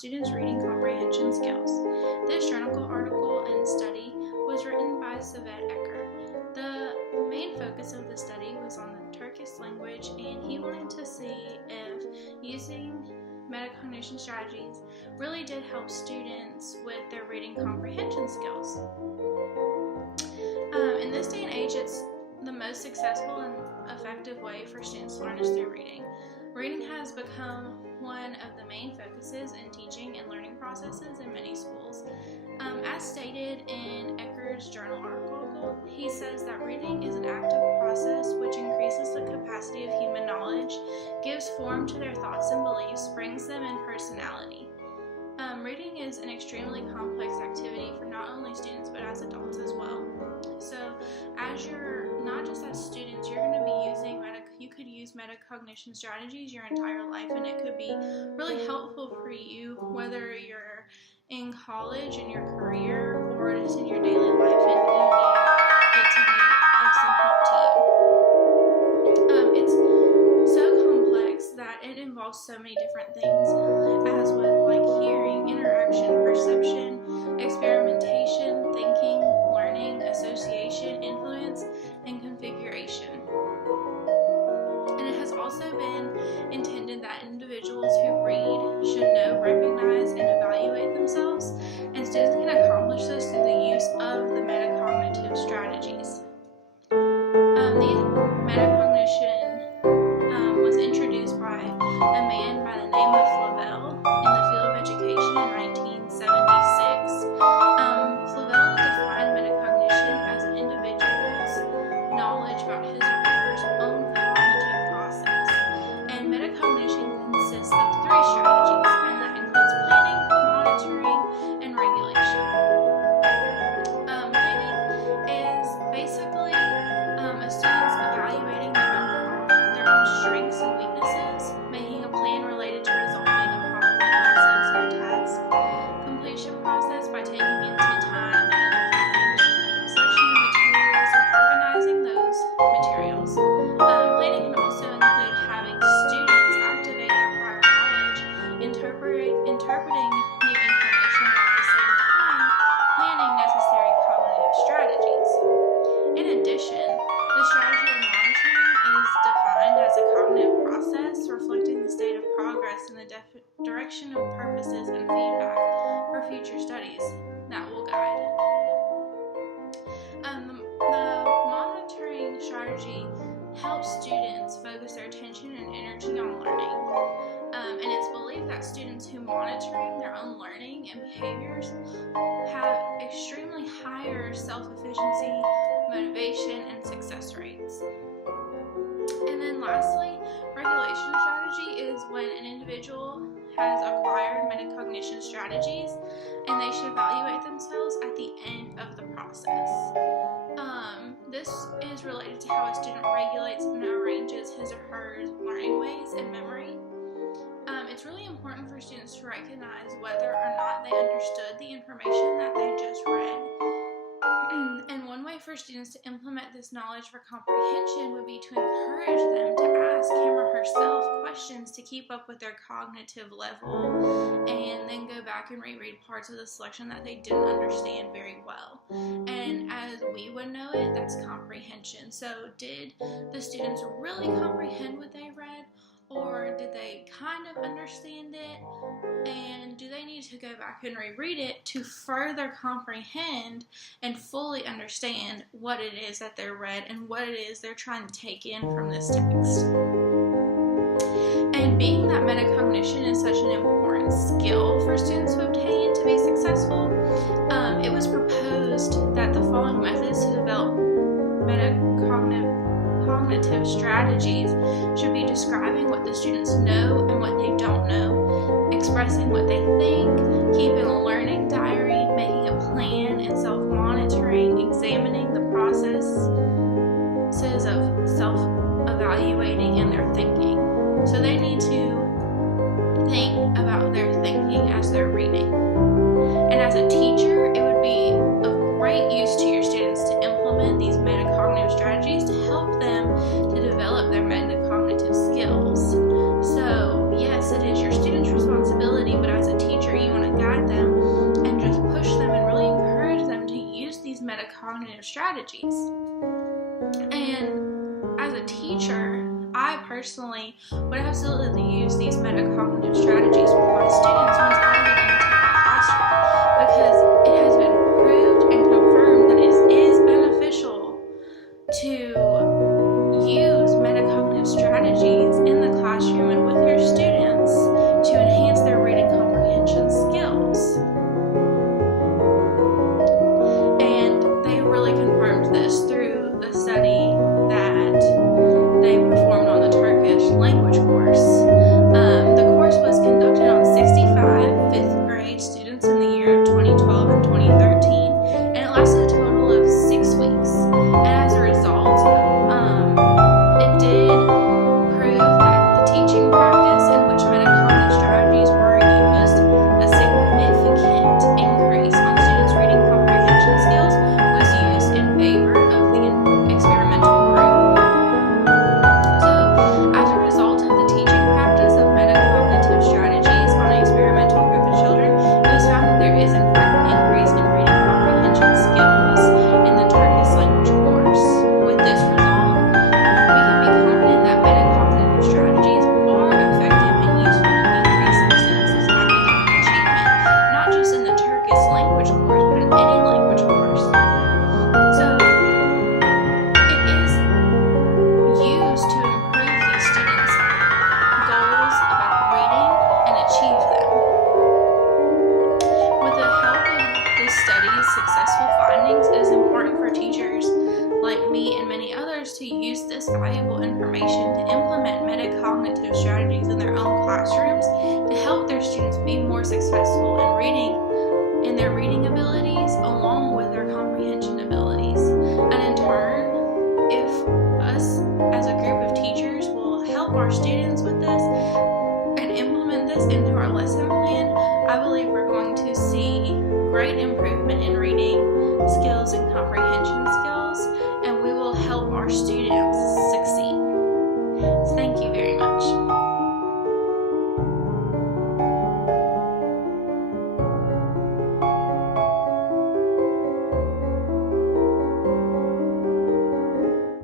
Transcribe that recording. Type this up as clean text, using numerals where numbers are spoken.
students' reading comprehension skills. This journal article and study was written by Savet Ecker. The main focus of the study was on the Turkish language, and he wanted to see if using metacognition strategies really did help students with their reading comprehension skills. In this day and age, it's the most successful and effective way for students to learn is through reading. Reading has become one of the main focuses in teaching and learning processes in many schools. As stated in Ecker's journal article, he says that reading is an active process which increases the capacity of human knowledge, gives form to their thoughts and beliefs, brings them in personality. Reading is an extremely complex activity for not only students but as adults as well. So as you're, not just as students, you're going to be using, you could use metacognition strategies your entire life, and it could be really helpful for you whether you're in college, in your career, or just in your daily life, and you need it to be of some help to you. It's so complex that it involves so many different things, as with like hearing, interaction, perception, experimentation, thinking, learning, association, influence, and configuration. And it has also been intended that individuals who read should know, recognize, and evaluate themselves, and students can accomplish this through the use of the metacognitive strategies. Metacognition was introduced by a man by the name of Flavel in the field of education in 1976. Flavel defined metacognition as an individual's knowledge about his or her own cognitive process. And metacognition consists of three strategies, and that includes planning, monitoring, and regulation. Planning is basically students evaluating their own strengths and weaknesses, making a plan related to resolving a problem, process, or task. Completion process by taking into time and effort, selecting the materials, and organizing those materials. Planning can also include having students activate their prior knowledge, interpreting new information, while at the same time planning necessary cognitive strategies. In addition, the strategy of monitoring is defined as a cognitive process reflecting the state of progress in the direction of purposes and feedback for future studies that will guide. The monitoring strategy helps students focus their attention and energy on learning. And it's believed that students who monitoring their own learning and behaviors have extremely higher self-efficiency, motivation, and success rates. And then lastly, regulation strategy is when an individual has acquired metacognition strategies and they should evaluate themselves at the end of the process. This is related to how a student regulates and arranges his or her learning ways and memory. It's really important for students to recognize whether or not they understood the information that they just read. And one way for students to implement this knowledge for comprehension would be to encourage them to ask him or herself questions to keep up with their cognitive level, and then go back and reread parts of the selection that they didn't understand very well. And as we would know it, that's comprehension. So did the students really comprehend what they read? Or did they kind of understand it? And do they need to go back and reread it to further comprehend and fully understand what it is that they read and what it is they're trying to take in from this text? And being that metacognition is such an important skill for students to obtain to be successful, it was proposed that the following methods to develop metacognitive strategies should be describing what the students know and what they don't know, expressing what they think, keeping a learning diary, making a plan, and self-monitoring, examining the processes of self-evaluating and their thinking. So they need to think about their thinking as they're reading. And as a teacher, it would be of great use to your students to implement these metacognitive strategies to help them to develop their metacognitive skills. So yes, it is your student's responsibility, but as a teacher, metacognitive strategies. And as a teacher, I personally would absolutely use these metacognitive strategies with my students once I get into my classroom, because it has been proved and confirmed that it is beneficial to use metacognitive strategies in the classroom and with your students to enhance their reading comprehension skills. And they really confirmed this through the study that they performed on the Turkish language course. The course was conducted on 65 fifth grade students in the year of 2012 and 2013, and it lasted a total of 6 weeks. And as a result, it did prove that the teaching practice in which metacognitive strategies were used, a significant increase on students' reading comprehension skills was used in favor of the experimental group. So, as a result of the teaching practice of metacognitive strategies on an experimental group of children, it was found that there is in fact an increase in reading comprehension skills in the Turkish language course. With this result, we can be confident that metacognitive strategies are effective and useful in increasing students' academic achievement, not just in the Turkish language course, but in any language course. So, it is used to improve these students' goals about reading and achieve them. With the help of this study's successful findings, it is important for teachers like me and many others to use this valuable information to implement metacognitive strategies in their own classrooms to help their students be more successful in reading, in their reading abilities, along